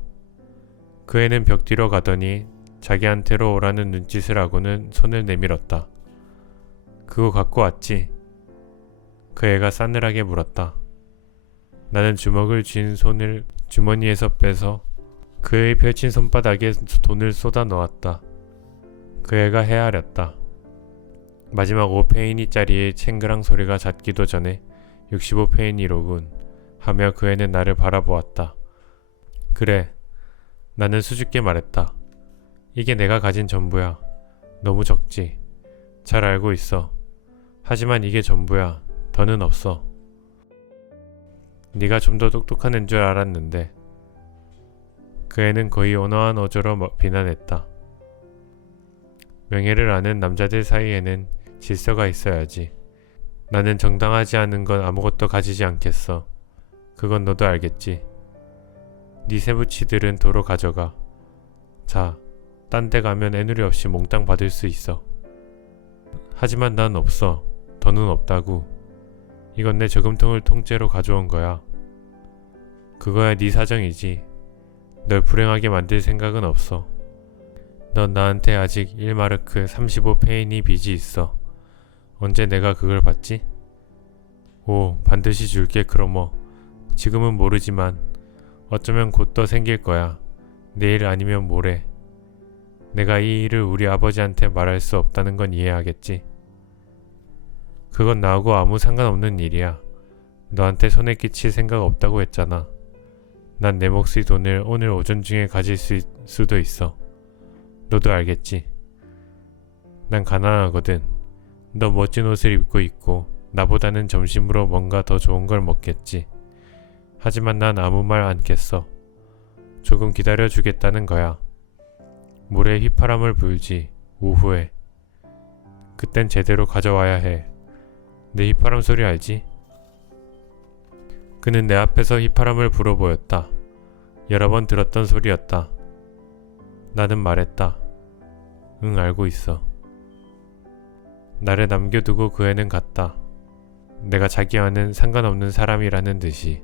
그 애는 벽 뒤로 가더니 자기한테로 오라는 눈짓을 하고는 손을 내밀었다. 그거 갖고 왔지? 그 애가 싸늘하게 물었다. 나는 주먹을 쥔 손을 주머니에서 빼서 그의 펼친 손바닥에 돈을 쏟아 넣었다. 그 애가 헤아렸다. 마지막 5페이니짜리의 챙그랑 소리가 잦기도 전에 65페이니로군 하며 그 애는 나를 바라보았다. 그래, 나는 수줍게 말했다. 이게 내가 가진 전부야. 너무 적지. 잘 알고 있어. 하지만 이게 전부야. 더는 없어. 네가 좀 더 똑똑한 애인 줄 알았는데. 그 애는 거의 온화한 어조로 비난했다. 명예를 아는 남자들 사이에는 질서가 있어야지. 나는 정당하지 않은 건 아무것도 가지지 않겠어. 그건 너도 알겠지. 네 세부치들은 도로 가져가. 자, 딴 데 가면 애누리 없이 몽땅 받을 수 있어. 하지만 난 없어. 더는 없다고. 이건 내 저금통을 통째로 가져온 거야. 그거야 네 사정이지. 널 불행하게 만들 생각은 없어. 넌 나한테 아직 1마르크 35페이니 빚이 있어. 언제 내가 그걸 받지? 오, 반드시 줄게 크로모. 지금은 모르지만 어쩌면 곧 또 생길 거야. 내일 아니면 모레. 내가 이 일을 우리 아버지한테 말할 수 없다는 건 이해하겠지? 그건 나하고 아무 상관없는 일이야. 너한테 손해 끼칠 생각 없다고 했잖아. 난 내 몫의 돈을 오늘 오전 중에 가질 수도 있어. 너도 알겠지? 난 가난하거든. 너 멋진 옷을 입고 있고 나보다는 점심으로 뭔가 더 좋은 걸 먹겠지. 하지만 난 아무 말 않겠어. 조금 기다려주겠다는 거야. 모레 휘파람을 불지. 오후에. 그땐 제대로 가져와야 해. 내 휘파람 소리 알지? 그는 내 앞에서 휘파람을 불어 보였다. 여러 번 들었던 소리였다. 나는 말했다. 응, 알고 있어. 나를 남겨두고 그 애는 갔다. 내가 자기와는 상관없는 사람이라는 듯이.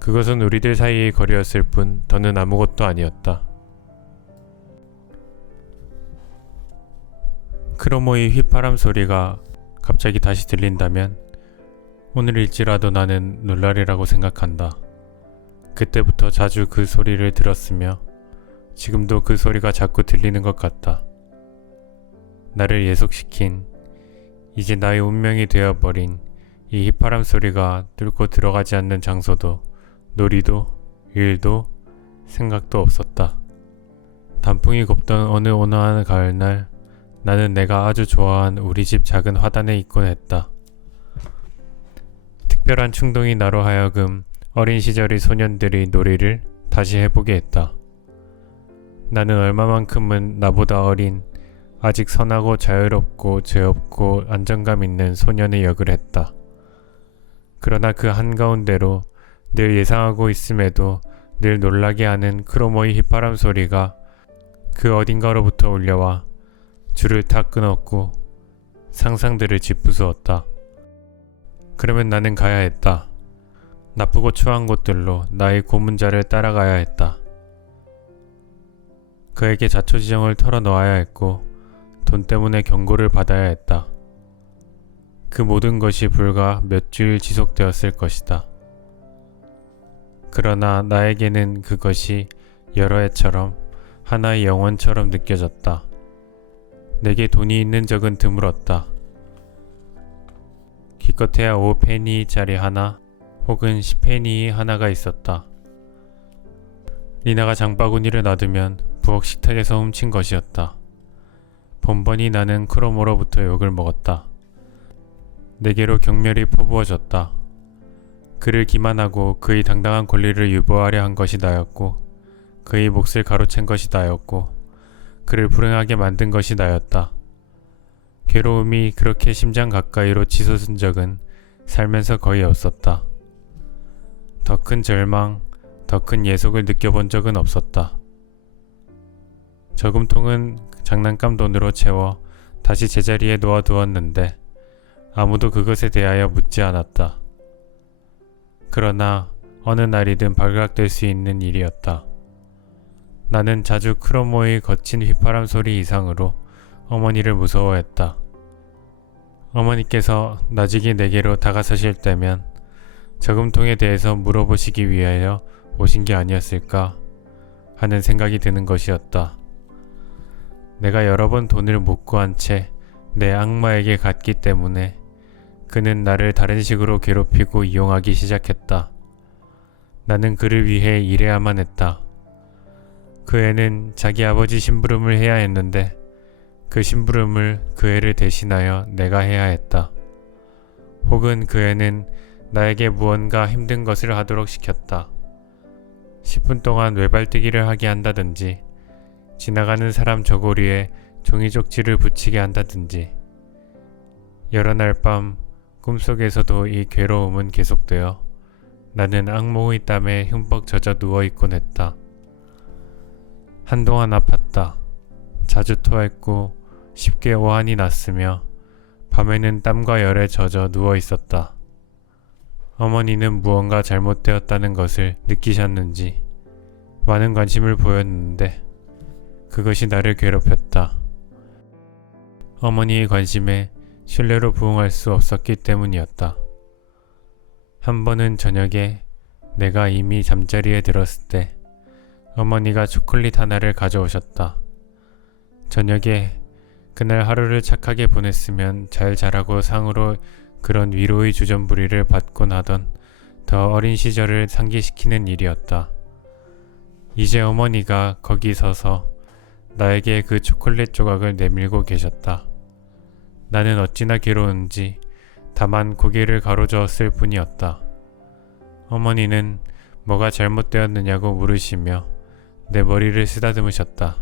그것은 우리들 사이의 거리였을 뿐 더는 아무것도 아니었다. 크로모의 휘파람 소리가 갑자기 다시 들린다면 오늘일지라도 나는 놀라리라고 생각한다. 그때부터 자주 그 소리를 들었으며 지금도 그 소리가 자꾸 들리는 것 같다. 나를 예속시킨, 이제 나의 운명이 되어버린 이 휘파람 소리가 뚫고 들어가지 않는 장소도 놀이도 일도 생각도 없었다. 단풍이 곱던 어느 온화한 가을날 나는 내가 아주 좋아한 우리 집 작은 화단에 있곤 했다. 특별한 충동이 나로 하여금 어린 시절의 소년들의 놀이를 다시 해보게 했다. 나는 얼마만큼은 나보다 어린 아직 선하고 자유롭고 죄 없고 안정감 있는 소년의 역을 했다. 그러나 그 한가운데로 늘 예상하고 있음에도 늘 놀라게 하는 크로모의 휘파람 소리가 그 어딘가로부터 울려와 줄을 탁 끊었고 상상들을 짓부수었다. 그러면 나는 가야 했다. 나쁘고 추한 곳들로 나의 고문자를 따라가야 했다. 그에게 자초지종을 털어놓아야 했고 돈 때문에 경고를 받아야 했다. 그 모든 것이 불과 몇 주일 지속되었을 것이다. 그러나 나에게는 그것이 여러 해처럼 하나의 영원처럼 느껴졌다. 내게 돈이 있는 적은 드물었다. 기껏해야 5페니짜리 하나 혹은 10페니 하나가 있었다. 리나가 장바구니를 놔두면 부엌 식탁에서 훔친 것이었다. 번번이 나는 크로모로부터 욕을 먹었다. 내게로 경멸이 퍼부어졌다. 그를 기만하고 그의 당당한 권리를 유보하려 한 것이 나였고 그의 몫을 가로챈 것이 나였고 그를 불행하게 만든 것이 나였다. 괴로움이 그렇게 심장 가까이로 치솟은 적은 살면서 거의 없었다. 더 큰 절망, 더 큰 예속을 느껴본 적은 없었다. 저금통은 장난감 돈으로 채워 다시 제자리에 놓아두었는데 아무도 그것에 대하여 묻지 않았다. 그러나 어느 날이든 발각될 수 있는 일이었다. 나는 자주 크로모의 거친 휘파람 소리 이상으로 어머니를 무서워했다. 어머니께서 나직이 내게로 다가서실 때면 저금통에 대해서 물어보시기 위하여 오신 게 아니었을까 하는 생각이 드는 것이었다. 내가 여러 번 돈을 못 구한 채 내 악마에게 갔기 때문에 그는 나를 다른 식으로 괴롭히고 이용하기 시작했다. 나는 그를 위해 일해야만 했다. 그 애는 자기 아버지 심부름을 해야 했는데 그 심부름을 그 애를 대신하여 내가 해야 했다. 혹은 그 애는 나에게 무언가 힘든 것을 하도록 시켰다. 10분 동안 외발뜨기를 하게 한다든지 지나가는 사람 저고리에 종이쪽지를 붙이게 한다든지 여러 날 밤 꿈속에서도 이 괴로움은 계속되어 나는 악몽의 땀에 흠뻑 젖어 누워있곤 했다. 한동안 아팠다. 자주 토했고 쉽게 오한이 났으며 밤에는 땀과 열에 젖어 누워있었다. 어머니는 무언가 잘못되었다는 것을 느끼셨는지 많은 관심을 보였는데 그것이 나를 괴롭혔다. 어머니의 관심에 신뢰로 부응할 수 없었기 때문이었다. 한 번은 저녁에 내가 이미 잠자리에 들었을 때 어머니가 초콜릿 하나를 가져오셨다. 저녁에 그날 하루를 착하게 보냈으면 잘 자라고 상으로 그런 위로의 주전부리를 받곤 하던 더 어린 시절을 상기시키는 일이었다. 이제 어머니가 거기 서서 나에게 그 초콜릿 조각을 내밀고 계셨다. 나는 어찌나 괴로운지 다만 고개를 가로저었을 뿐이었다. 어머니는 뭐가 잘못되었느냐고 물으시며 내 머리를 쓰다듬으셨다.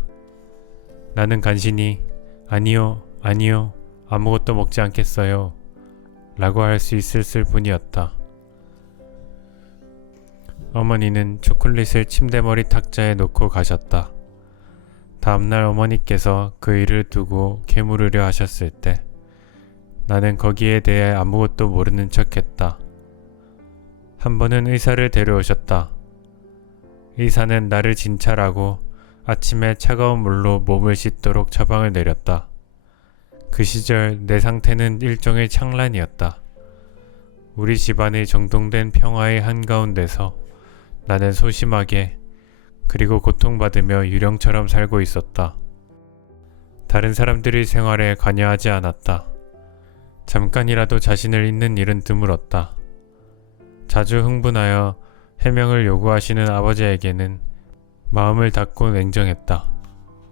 나는 간신히 아니요, 아니요, 아무것도 먹지 않겠어요 라고 할 수 있었을 뿐이었다. 어머니는 초콜릿을 침대머리 탁자에 놓고 가셨다. 다음날 어머니께서 그 일을 두고 캐물으려 하셨을 때 나는 거기에 대해 아무것도 모르는 척했다. 한 번은 의사를 데려오셨다. 의사는 나를 진찰하고 아침에 차가운 물로 몸을 씻도록 처방을 내렸다. 그 시절 내 상태는 일종의 창란이었다. 우리 집안의 정돈된 평화의 한가운데서 나는 소심하게 그리고 고통받으며 유령처럼 살고 있었다. 다른 사람들의 생활에 관여하지 않았다. 잠깐이라도 자신을 잇는 일은 드물었다. 자주 흥분하여 해명을 요구하시는 아버지에게는 마음을 닫고 냉정했다.